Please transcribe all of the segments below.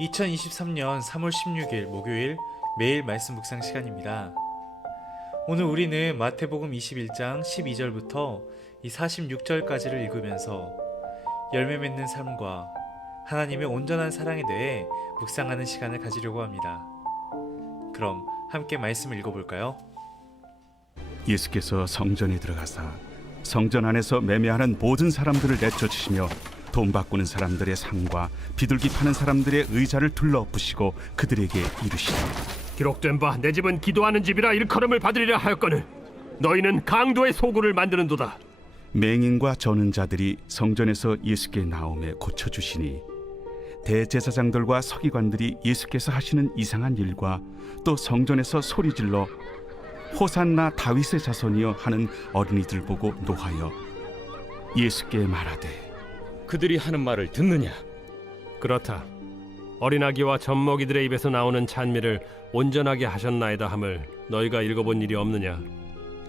2023년 3월 16일 목요일 매일 말씀 묵상 시간입니다. 오늘 우리는 마태복음 21장 12절부터 이 46절까지를 읽으면서 열매 맺는 삶과 하나님의 온전한 사랑에 대해 묵상하는 시간을 가지려고 합니다. 그럼 함께 말씀을 읽어볼까요? 예수께서 성전에 들어가사 성전 안에서 매매하는 모든 사람들을 내쫓으시며 돈 바꾸는 사람들의 상과 비둘기 파는 사람들의 의자를 둘러엎으시고 그들에게 이르시되 기록된 바 내 집은 기도하는 집이라 일컬음을 받으리라 하였거늘 너희는 강도의 소굴을 만드는도다. 맹인과 저는 자들이 성전에서 예수께 나오매 고쳐주시니 대제사장들과 서기관들이 예수께서 하시는 이상한 일과 또 성전에서 소리질러 호산나 다윗의 자손이여 하는 어린이들 보고 노하여 예수께 말하되 그들이 하는 말을 듣느냐? 그렇다. 어린아기와 젖먹이들의 입에서 나오는 찬미를 온전하게 하셨나이다 함을 너희가 읽어본 일이 없느냐?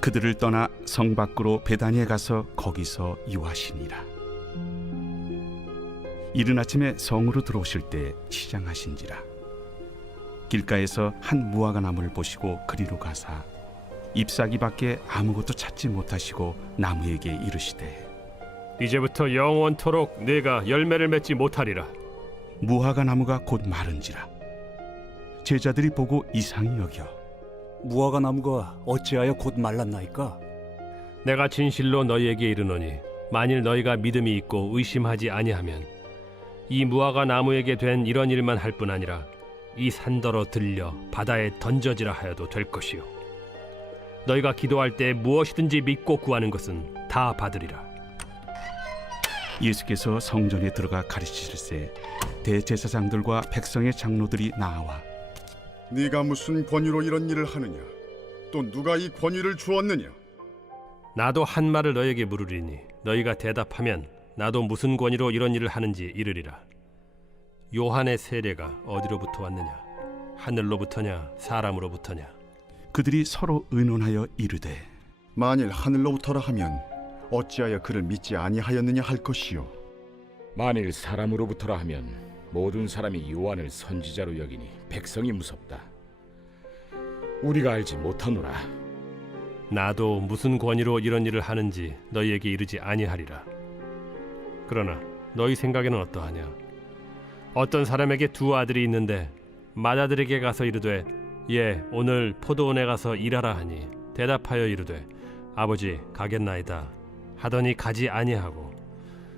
그들을 떠나 성 밖으로 베다니에 가서 거기서 유하시니라. 이른 아침에 성으로 들어오실 때 시장하신지라. 길가에서 한 무화과 나무를 보시고 그리로 가사 잎사귀밖에 아무것도 찾지 못하시고 나무에게 이르시되 이제부터 영원토록 네가 열매를 맺지 못하리라. 무화과 나무가 곧 마른지라. 제자들이 보고 이상히 여겨 무화과 나무가 어찌하여 곧 말랐나이까? 내가 진실로 너희에게 이르노니 만일 너희가 믿음이 있고 의심하지 아니하면 이 무화과 나무에게 된 이런 일만 할 뿐 아니라 이 산더러 들려 바다에 던져지라 하여도 될 것이요 너희가 기도할 때 무엇이든지 믿고 구하는 것은 다 받으리라. 예수께서 성전에 들어가 가르치실세 대제사장들과 백성의 장로들이 나와 네가 무슨 권위로 이런 일을 하느냐? 또 누가 이 권위를 주었느냐? 나도 한 말을 너희에게 물으리니 너희가 대답하면 나도 무슨 권위로 이런 일을 하는지 이르리라. 요한의 세례가 어디로부터 왔느냐? 하늘로부터냐 사람으로부터냐? 그들이 서로 의논하여 이르되 만일 하늘로부터라 하면 어찌하여 그를 믿지 아니하였느냐 할 것이요. 만일 사람으로부터라 하면 모든 사람이 요한을 선지자로 여기니 백성이 무섭다. 우리가 알지 못하노라. 나도 무슨 권위로 이런 일을 하는지 너희에게 이르지 아니하리라. 그러나 너희 생각에는 어떠하냐? 어떤 사람에게 두 아들이 있는데 맏아들에게 가서 이르되 예 오늘 포도원에 가서 일하라 하니 대답하여 이르되 아버지 가겠나이다 하더니 가지 아니하고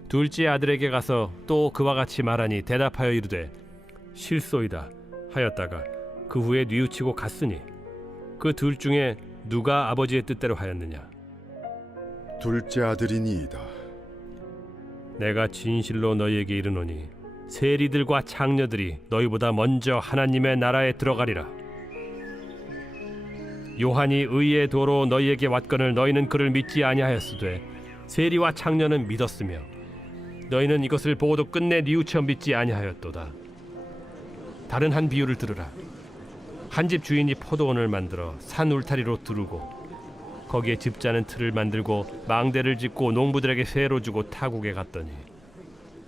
둘째 아들에게 가서 또 그와 같이 말하니 대답하여 이르되 실소이다 하였다가 그 후에 뉘우치고 갔으니 그 둘 중에 누가 아버지의 뜻대로 하였느냐? 둘째 아들이니이다. 내가 진실로 너희에게 이르노니 세리들과 창녀들이 너희보다 먼저 하나님의 나라에 들어가리라. 요한이 의의 도로 너희에게 왔거늘 너희는 그를 믿지 아니하였으되 세리와 창녀는 믿었으며 너희는 이것을 보고도 끝내 뉘우쳐 믿지 아니하였도다. 다른 한 비유를 들으라. 한 집 주인이 포도원을 만들어 산 울타리로 두르고 거기에 집자는 틀을 만들고 망대를 짓고 농부들에게 세로 주고 타국에 갔더니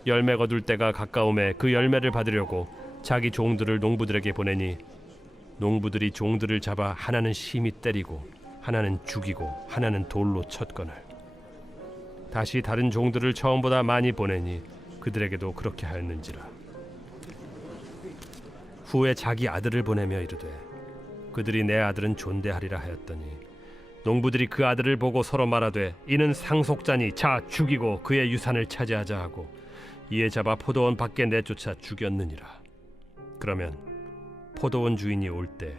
열매 거둘 때가 가까움에 그 열매를 받으려고 자기 종들을 농부들에게 보내니 농부들이 종들을 잡아 하나는 심히 때리고 하나는 죽이고 하나는 돌로 쳤거늘 다시 다른 종들을 처음보다 많이 보내니 그들에게도 그렇게 하였는지라. 후에 자기 아들을 보내며 이르되 그들이 내 아들은 존대하리라 하였더니 농부들이 그 아들을 보고 서로 말하되 이는 상속자니 자 죽이고 그의 유산을 차지하자 하고 이에 잡아 포도원 밖에 내쫓아 죽였느니라. 그러면 포도원 주인이 올 때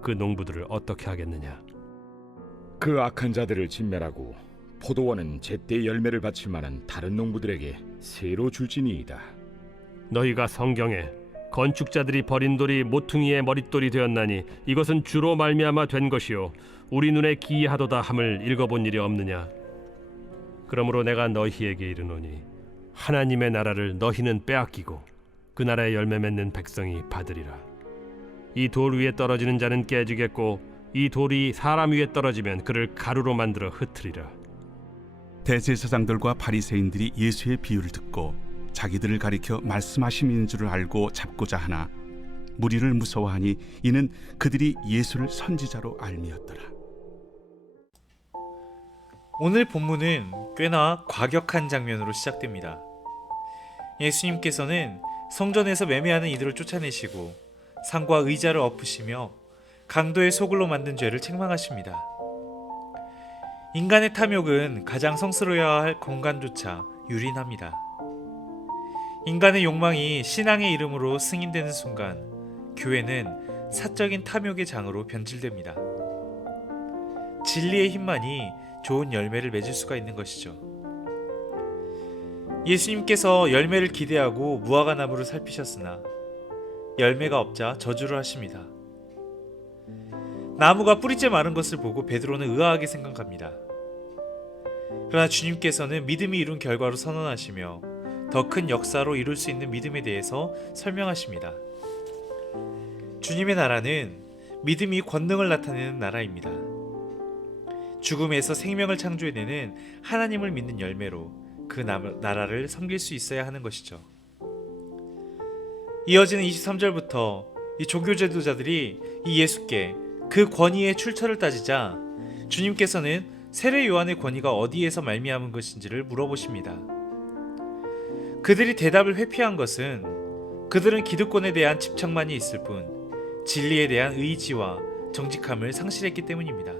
그 농부들을 어떻게 하겠느냐? 그 악한 자들을 진멸하고 포도원은 제때 열매를 바칠 만한 다른 농부들에게 새로 줄지니이다. 너희가 성경에 건축자들이 버린 돌이 모퉁이의 머릿돌이 되었나니 이것은 주로 말미암아 된 것이요 우리 눈에 기이하도다 함을 읽어본 일이 없느냐? 그러므로 내가 너희에게 이르노니 하나님의 나라를 너희는 빼앗기고 그 나라의 열매 맺는 백성이 받으리라. 이 돌 위에 떨어지는 자는 깨지겠고 이 돌이 사람 위에 떨어지면 그를 가루로 만들어 흩으리라. 대제사장들과 바리새인들이 예수의 비유를 듣고 자기들을 가리켜 말씀하심인 줄을 알고 잡고자 하나 무리를 무서워하니 이는 그들이 예수를 선지자로 알미었더라. 오늘 본문은 꽤나 과격한 장면으로 시작됩니다. 예수님께서는 성전에서 매매하는 이들을 쫓아내시고 상과 의자를 엎으시며 강도의 소굴로 만든 죄를 책망하십니다. 인간의 탐욕은 가장 성스러워야 할 공간조차 유린합니다. 인간의 욕망이 신앙의 이름으로 승인되는 순간 교회는 사적인 탐욕의 장으로 변질됩니다. 진리의 힘만이 좋은 열매를 맺을 수가 있는 것이죠. 예수님께서 열매를 기대하고 무화과 나무를 살피셨으나 열매가 없자 저주를 하십니다. 나무가 뿌리째 마른 것을 보고 베드로는 의아하게 생각합니다. 그러나 주님께서는 믿음이 이룬 결과로 선언하시며 더 큰 역사로 이룰 수 있는 믿음에 대해서 설명하십니다. 주님의 나라는 믿음이 권능을 나타내는 나라입니다. 죽음에서 생명을 창조해내는 하나님을 믿는 열매로 그 나라를 섬길 수 있어야 하는 것이죠. 이어지는 23절부터 이 종교 지도자들이 이 예수께 그 권위의 출처를 따지자 주님께서는 세례 요한의 권위가 어디에서 말미암은 것인지를 물어보십니다. 그들이 대답을 회피한 것은 그들은 기득권에 대한 집착만이 있을 뿐 진리에 대한 의지와 정직함을 상실했기 때문입니다.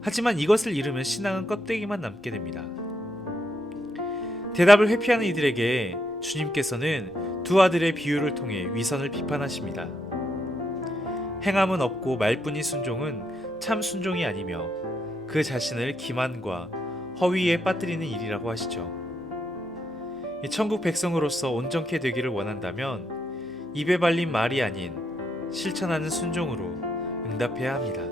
하지만 이것을 잃으면 신앙은 껍데기만 남게 됩니다. 대답을 회피하는 이들에게 주님께서는 두 아들의 비유를 통해 위선을 비판하십니다. 행함은 없고 말뿐인 순종은 참 순종이 아니며 그 자신을 기만과 허위에 빠뜨리는 일이라고 하시죠. 천국 백성으로서 온전케 되기를 원한다면 입에 발린 말이 아닌 실천하는 순종으로 응답해야 합니다.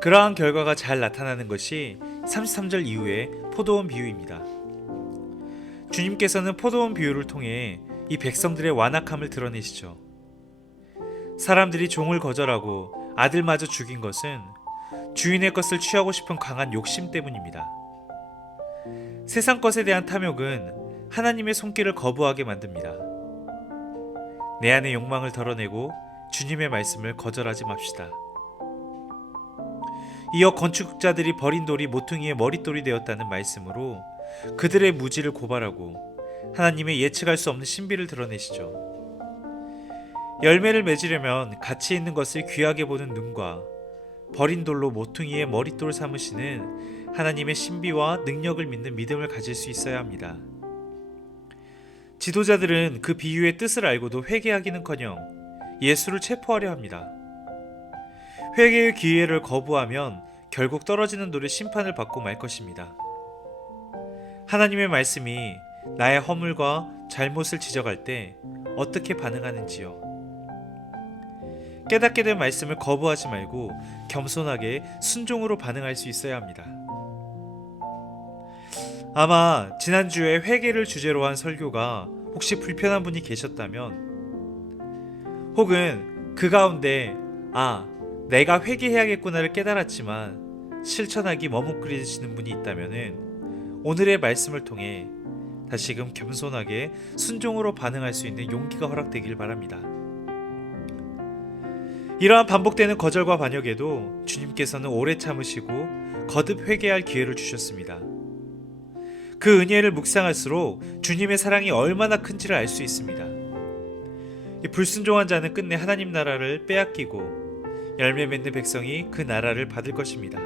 그러한 결과가 잘 나타나는 것이 33절 이후의 포도원 비유입니다. 주님께서는 포도원 비유를 통해 이 백성들의 완악함을 드러내시죠. 사람들이 종을 거절하고 아들마저 죽인 것은 주인의 것을 취하고 싶은 강한 욕심 때문입니다. 세상 것에 대한 탐욕은 하나님의 손길을 거부하게 만듭니다. 내 안의 욕망을 덜어내고 주님의 말씀을 거절하지 맙시다. 이어 건축자들이 버린 돌이 모퉁이의 머릿돌이 되었다는 말씀으로 그들의 무지를 고발하고 하나님의 예측할 수 없는 신비를 드러내시죠. 열매를 맺으려면 가치 있는 것을 귀하게 보는 눈과 버린 돌로 모퉁이의 머릿돌 삼으시는 하나님의 신비와 능력을 믿는 믿음을 가질 수 있어야 합니다. 지도자들은 그 비유의 뜻을 알고도 회개하기는커녕 예수를 체포하려 합니다. 회개의 기회를 거부하면 결국 떨어지는 돌의 심판을 받고 말 것입니다. 하나님의 말씀이 나의 허물과 잘못을 지적할 때 어떻게 반응하는지요? 깨닫게 된 말씀을 거부하지 말고 겸손하게 순종으로 반응할 수 있어야 합니다. 아마 지난주에 회개를 주제로 한 설교가 혹시 불편한 분이 계셨다면, 혹은 그 가운데 내가 회개해야겠구나를 깨달았지만 실천하기 머뭇거리시는 분이 있다면 오늘의 말씀을 통해 다시금 겸손하게 순종으로 반응할 수 있는 용기가 허락되길 바랍니다. 이러한 반복되는 거절과 반역에도 주님께서는 오래 참으시고 거듭 회개할 기회를 주셨습니다. 그 은혜를 묵상할수록 주님의 사랑이 얼마나 큰지를 알 수 있습니다. 불순종한 자는 끝내 하나님 나라를 빼앗기고 열매 맺는 백성이 그 나라를 받을 것입니다.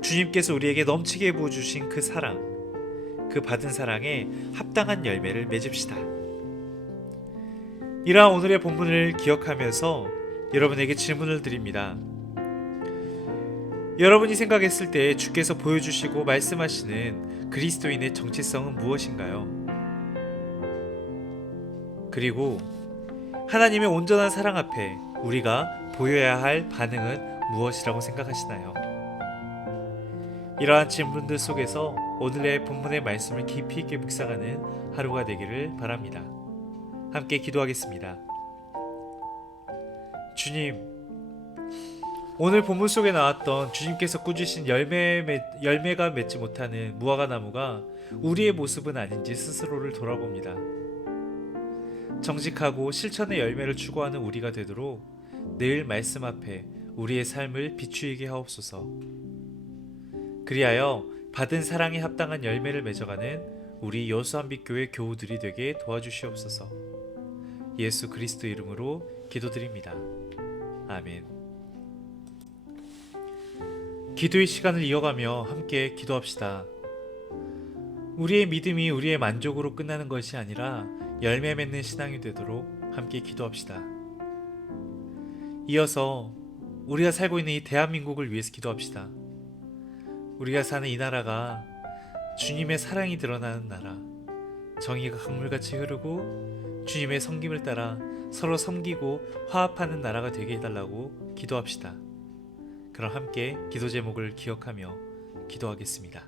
주님께서 우리에게 넘치게 부어주신 그 사랑, 그 받은 사랑에 합당한 열매를 맺읍시다. 이러한 오늘의 본문을 기억하면서 여러분에게 질문을 드립니다. 여러분이 생각했을 때 주께서 보여주시고 말씀하시는 그리스도인의 정체성은 무엇인가요? 그리고 하나님의 온전한 사랑 앞에 우리가 보여야 할 반응은 무엇이라고 생각하시나요? 이러한 질문들 속에서 오늘의 본문의 말씀을 깊이 있게 묵상하는 하루가 되기를 바랍니다. 함께 기도하겠습니다. 주님, 오늘 본문 속에 나왔던 주님께서 꾸짖으신 열매가 맺지 못하는 무화과 나무가 우리의 모습은 아닌지 스스로를 돌아봅니다. 정직하고 실천의 열매를 추구하는 우리가 되도록 늘 말씀 앞에 우리의 삶을 비추이게 하옵소서. 그리하여 받은 사랑에 합당한 열매를 맺어가는 우리 여수한빛교회 교우들이 되게 도와주시옵소서. 예수 그리스도 이름으로 기도드립니다. 아멘. 기도의 시간을 이어가며 함께 기도합시다. 우리의 믿음이 우리의 만족으로 끝나는 것이 아니라 열매 맺는 신앙이 되도록 함께 기도합시다. 이어서 우리가 살고 있는 이 대한민국을 위해서 기도합시다. 우리가 사는 이 나라가 주님의 사랑이 드러나는 나라, 정의가 강물같이 흐르고 주님의 섬김을 따라 서로 섬기고 화합하는 나라가 되게 해달라고 기도합시다. 그럼 함께 기도 제목을 기억하며 기도하겠습니다.